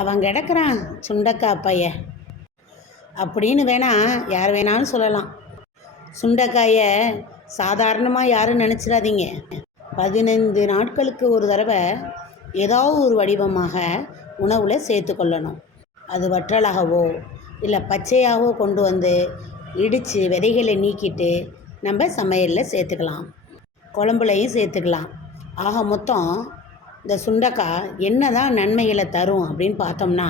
அவன் கிடக்குறான் சுண்டக்காய் பைய அப்படின்னு வேணா யார் வேணாலும் சொல்லலாம். சுண்டக்காயை சாதாரணமாக யாரும் நினச்சிடாதீங்க. பதினைந்து நாட்களுக்கு ஒரு தடவை ஏதாவது ஒரு வடிவமாக உணவில் சேர்த்துக்கொள்ளணும் அது வற்றலாகவோ இல்லை பச்சையாகவோ கொண்டு வந்து இடித்து விதைகளை நீக்கிட்டு நம்ம சமையலில் சேர்த்துக்கலாம். குழம்புலையும் சேர்த்துக்கலாம். ஆக மொத்தம் இந்த சுண்டக்காய் என்ன தான் நன்மைகளை தரும் அப்படின்னு பார்த்தோம்னா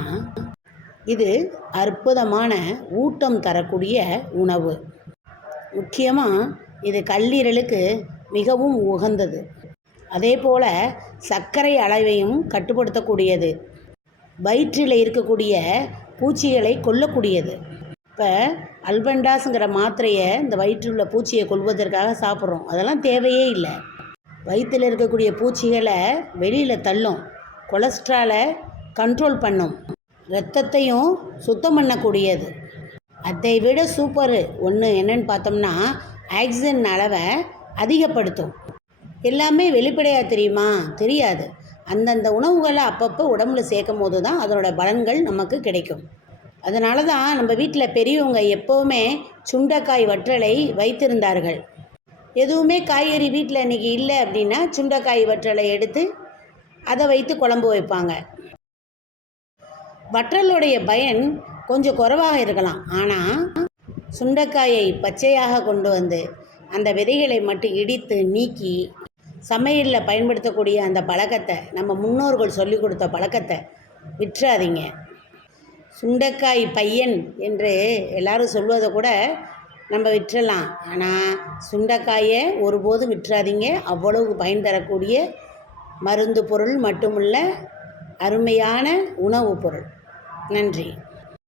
இது அற்புதமான ஊட்டம் தரக்கூடிய உணவு. முக்கியமாக இது கல்லீரலுக்கு மிகவும் உகந்தது. அதே போல் சர்க்கரை அளவையும் கட்டுப்படுத்தக்கூடியது. வயிற்றில் இருக்கக்கூடிய பூச்சிகளை கொல்லக்கூடியது. இப்போ அல்பண்டாஸுங்கிற மாத்திரையை இந்த வயிற்றில் உள்ள பூச்சியை கொல்வதற்காக சாப்பிட்றோம். அதெல்லாம் தேவையே இல்லை. வயிற்றில் இருக்கக்கூடிய பூச்சிகளை வெளியில் தள்ளும். கொலஸ்ட்ராலை கண்ட்ரோல் பண்ணும். ரத்தத்தையும் சுத்தம் பண்ணக்கூடியது. அதை விட சூப்பரு ஒன்று என்னன்னு பார்த்தோம்னா ஆக்சிஜன் அளவை அதிகப்படுத்தும். எல்லாமே வெளிப்படையாக தெரியுமா? தெரியாது. அந்தந்த உணவுகளை அப்பப்போ உடம்புல சேர்க்கும் போது தான் அதனோட பலன்கள் நமக்கு கிடைக்கும். அதனால தான் நம்ம வீட்டில் பெரியவங்க எப்போவுமே சுண்டைக்காய் வற்றலை வைத்திருந்தார்கள். எதுவுமே காய்கறி வீட்டில் இன்றைக்கி இல்லை அப்படின்னா சுண்டைக்காய் வற்றலை எடுத்து அதை வைத்து குழம்பு வைப்பாங்க. வற்றலுடைய பயன் கொஞ்சம் குறைவாக இருக்கலாம். ஆனால் சுண்டைக்காயை பச்சையாக கொண்டு வந்து அந்த விதைகளை மட்டும் இடித்து நீக்கி சமையலில் பயன்படுத்தக்கூடிய அந்த பழக்கத்தை நம்ம முன்னோர்கள் சொல்லி கொடுத்த பழக்கத்தை விட்டுறாதீங்க சுண்டைக்காய் பையன் என்று எல்லாரும் சொல்வதை கூட நம்ம விட்டுறலாம். ஆனால் சுண்டைக்காயை ஒருபோதும் விட்டுறாதீங்க. அவ்வளவு பயன் தரக்கூடிய மருந்து பொருள் மட்டுமல்ல அருமையான உணவுப் பொருள். நன்றி.